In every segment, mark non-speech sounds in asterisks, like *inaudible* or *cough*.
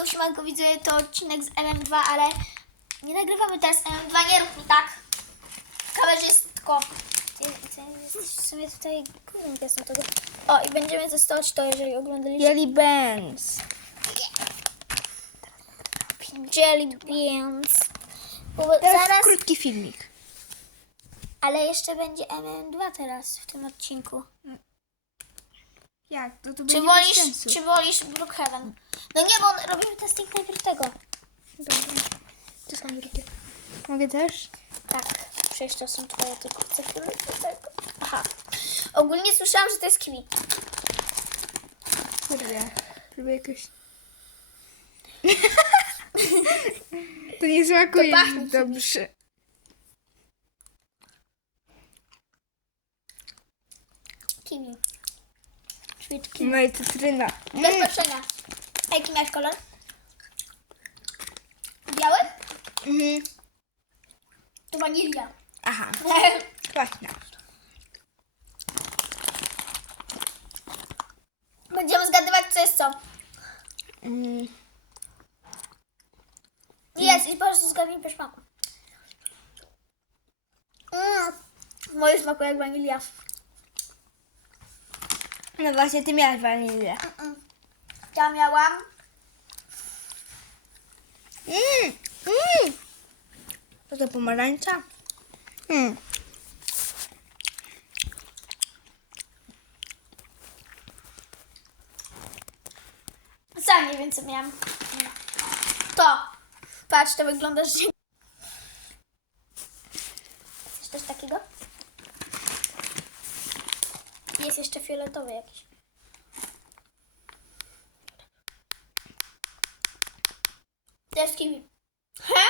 Yo, siemanko, widzę to odcinek z MM2, ale nie nagrywamy teraz MM2, nie rób mi tak. Kamerzystko. W sumie tutaj tego. O, i będziemy testować to, jeżeli oglądaliście Jelly Bands. Jelly. Bo Teraz zaraz, krótki filmik. ale jeszcze będzie MM2 teraz w tym odcinku. Jak? To, to Czy wolisz, czy wolisz Brookhaven? No nie, bo robimy testing najpierw tego. Dobra. To są drugie. Mogę też? Tak, przecież to są twoje, tylko chcę chwilę do tego. Aha. Ogólnie słyszałam, że to jest kiwi. Kurde. Próbuję jakoś... *laughs* to nie smakuje To pachnie dobrze. Kiwi. Świeczki. No i cytryna. Bez patrzenia. A jaki miałeś kolor? Biały? Mhm. To wanilia. Aha, *laughs* kwaśna. Będziemy zgadywać, co jest co. Mm. Jest i po prostu zgadnij po smaku. Mm. Moje smakuje jak wanilia. No właśnie, ty miałaś wanilię. Ja miałam Mm. Mm. To to pomarańcza? Mm. Sam nie wiem, co miałam. To. Patrz, to wygląda, że... Coś też takiego? Jest jeszcze fioletowy jakiś. Jest kiwi. He?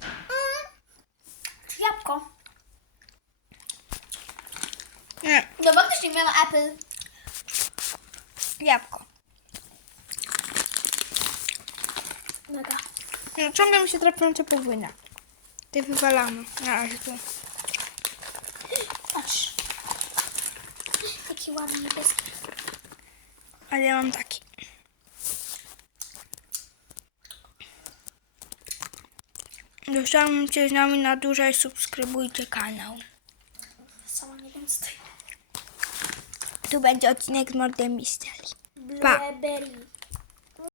Mm. Jabłko. Nie, No faktycznie miałam apple. jabłko. Mega. No, ciągle mi się trafią te podwójne. Te wywalamy. Na razie tu. Patrz. Jaki ładny niebieski. Ale ja mam taki. Zostawcie z nami na dłużej, subskrybujcie kanał. Sama nie wiem, co to. Tu będzie odcinek z Mordem Mystery. Pa. Blueberry.